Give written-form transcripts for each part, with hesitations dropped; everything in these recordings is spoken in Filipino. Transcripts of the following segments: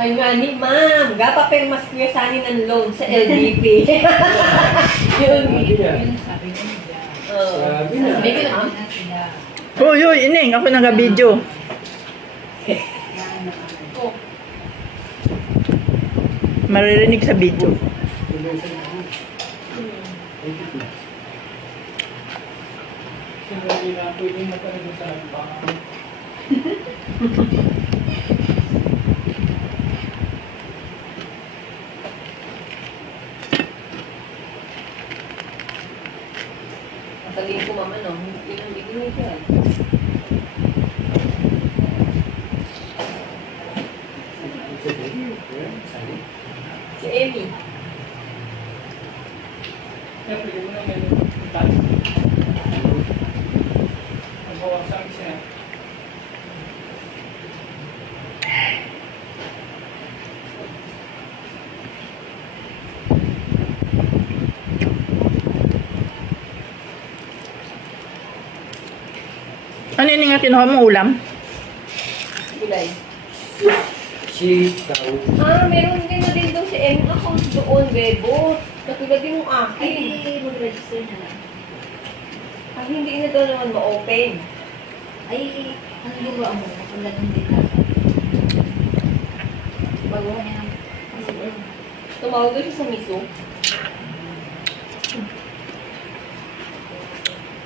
Ay nga ni ma'am, gapapirmas niya sa akin ng loan sa LDP. Yun. Sabi ko niya. Sabi na. Sabi ko na. Uy, uy, ining, ako nag-video. Oh. Maririnig sa video. Hindi na pwedeng magkano sa baka. Sabihin ko mama no, hindi ko yan. Si Amy. Kaya pwede mo na ngayon itas. Ang bawang sa akin siya. Ano yun nga kinuha mo ulam? Gulay. Sitaw. Meron din na din doon si Amy account doon, Bebo. Katulad din yung akin. Ay, mag-register na lang. Ay, hindi na daw naman ma-open. Ay, ano yung mo? Kapag hindi na. Baguhan niya ng password. Tumawag doon siya sa miso.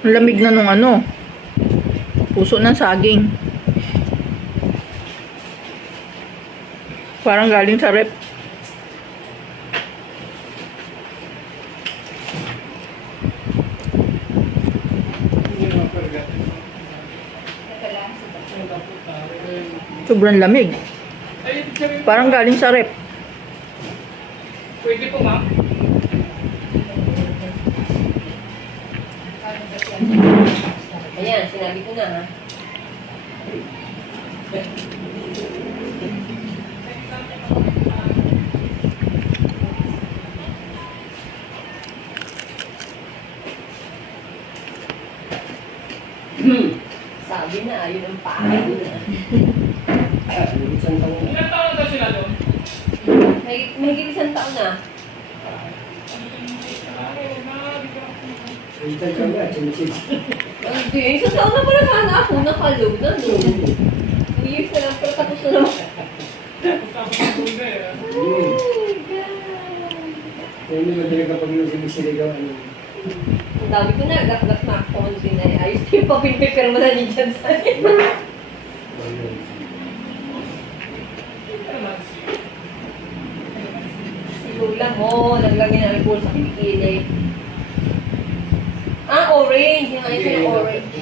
Ang lamig na nung ano. Puso ng saging. Parang galing sa rep. Hindi naman pwede. Sobrang lamig. Ay, ibig sabihin, Parang galing sa rep. pwede po ma'am. Ayan, sinabi ko na ha. Sabi na, yun ang pakay ko na. Ilan taon na sila doon? May isang taon na. Hindi, isang taon na pala sana ako nakalog na no. 2 years na lang, pero tapos na naman. Tapos ang tunda eh. Oh my God. Hindi mo talaga pag sinisiligaw ano. Ang dami ko na, gak-gak na ako kung sinay. Ayos ko yung papinipirma na ni Jan sa akin. Siguro mo, naglagay ng alcohol sa kilikili. Orange. Yung ayos na orange.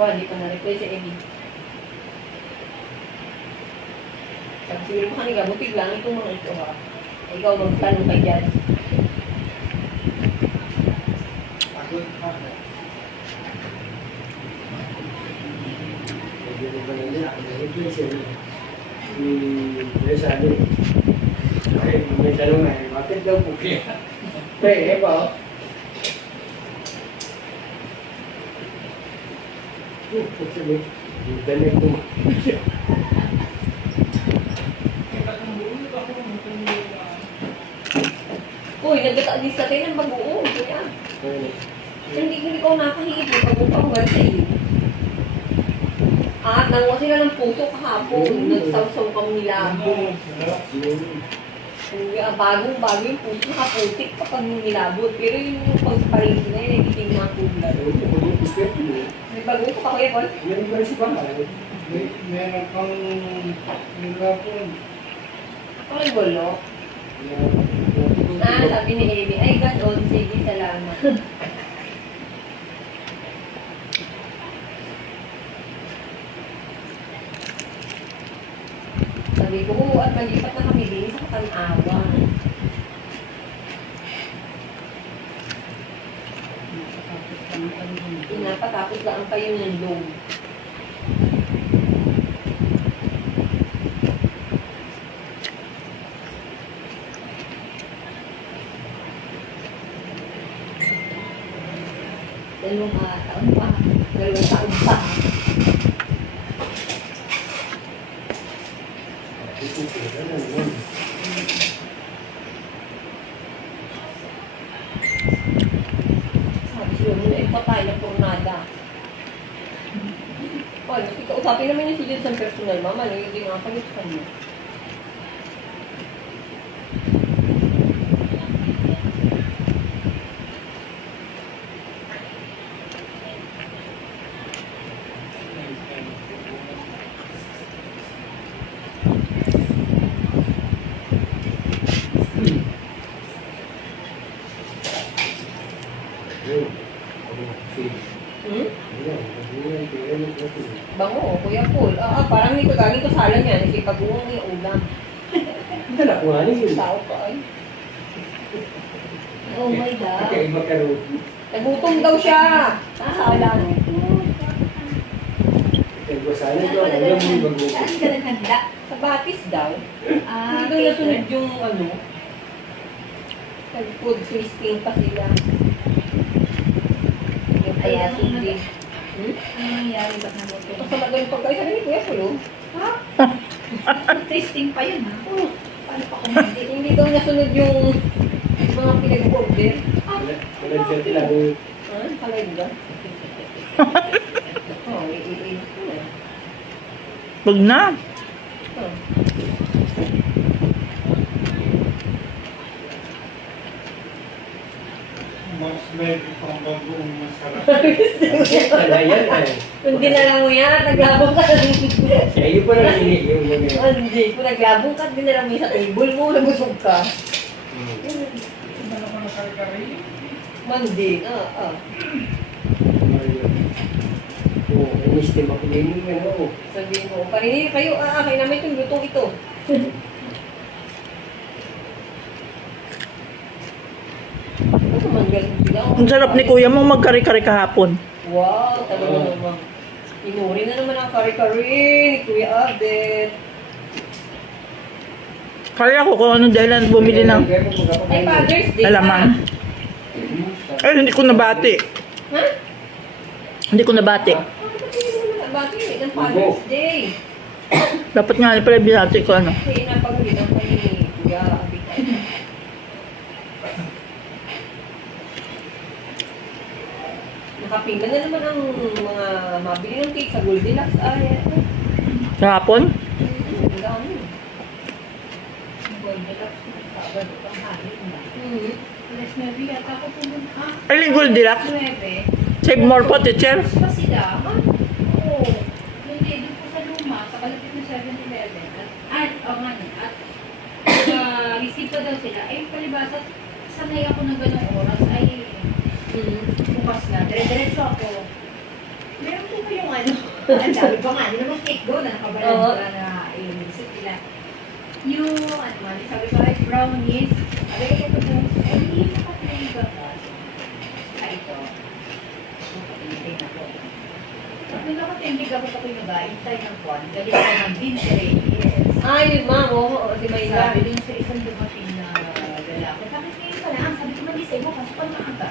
Wow, hindi pa na-reply si Amy. Sabi siguro mo kanina, butig lang itong mga ito ha. Ikaw magtanong kay Jan. Sabi, ay, may tanong na, bakit daw po kaya? Pre, ba? Sabi, yung dalag mo. Kita ng bulo ako. Uy, nagkataalis sa tayo ng bagoong. Kuya. Hindi ko nakahigit. May pag-upa ko sa iyo. At nanguha sila ng puso kahapon. Nagsaw-saw kang nilabo. Bagong-bago yung puso. Nakaputik kapag nilabot. Pero yung pang-sparing na yun, nagiging mga kulay. May bagong ko pa kuya, Paul? Meron pa rin si Papa. Meron kang nilapon. Parang gulo. Sabi ni Amy, ay ganon, sige, salamat. Sabi ko, at malipat na kami din sa Katanawa. Pinapatapos lang pa yun ng loan. Dalawang taon pa. Dalawang taon pa. Sabi siya muna, patay na tornada. Paul, kausapin naman yung si Jun sa personal, mama, hindi nga kalit sa kanya. Bango, Kuya Paul. Parang hindi ko galing ko salang yan. Kasi pag-uwang yung ulam. Dala ko nga yun. Tao ko ay. Oh my God. Kakaiba ka rin. Nagutom daw siya. Salang. Kakaiba sana ito. Alam mo yung bago. Saan ka naghanda? Sa batis daw. Ah, Hindi nasunod yung ano. Food tasting pa sila. Yung kaya Ayan, hindi. ano nangyari ba na ito? Ito sa magaling pagkain sa ni Kuya Paul. Ha? Tasting pa yun ha? Paano pa kung hindi? Hindi daw nasunod yung mga pinag-order. Walang lang. Palay ba? Oo, iiin ko na. Wag na. Oh. Mas may pang bagong masarap. Wala yan eh. Kung dinala mo yan, naglabong ka. Siya yun pa lang ini. Yung mga. Hindi, kung naglabong ka, dinala mo yung sa table mo, nabusog ka. Ano ka na kari-kari? Mandi, Oo, inis-tim ako din yung ano. Sabihin mo, paninili kayo, kayo namin itong lutong ito. Ano man galing sila? Ang sarap ni kuya mo magkari-kari kahapon. Wow, talaga naman. Inuri na naman ang kari-kari ni Kuya Abet. Kaya ko kung anong dahilan bumili ng Ay, Father's Day alamang. Ay, hindi ko nabati. Ha? Hindi ko nabati. Bakit ng Father's Day? Dapat nga pala binati ko ano. Kasi inapaguli ng kay Kuya Abet. Nakapila na naman ang mga mabili ng cake sa Goldilocks. Ay, Kahapon? ang dami. Goldilocks, Sabado, tanghali na. Alas 9 yata ako pumunta. Ay, linggo dilak. 9. Save more po, teacher. Tapos pa sila, ha? Oo. Hindi, doon po sa luma, sa kalapit ng 7-Eleven. Receive pa daw sila. Eh, palibasa, sanay ako ng ganong oras, ay bukas na. Dire-diretso ako. Meron po ba yung ano? Ang dami pa nga, hindi naman cake go na nakabalad Oo. ka na i-visit nila. Yung, ano man, sabi ko, ay brownies. Sabi ko, ito po, ay, hindi nakatrain ba ka? Ay, ito. Nakatrain ako. Nung nakatindig ako sa pinagain, tayo ng kwan, galing ko ng Vince yes. Ay, ma'am, oo, si Mayla. Sabi dun sa isang dumating na lalaki, bakit ngayon pala? Sabi ko, mag-isa mo, pasok ka na aga.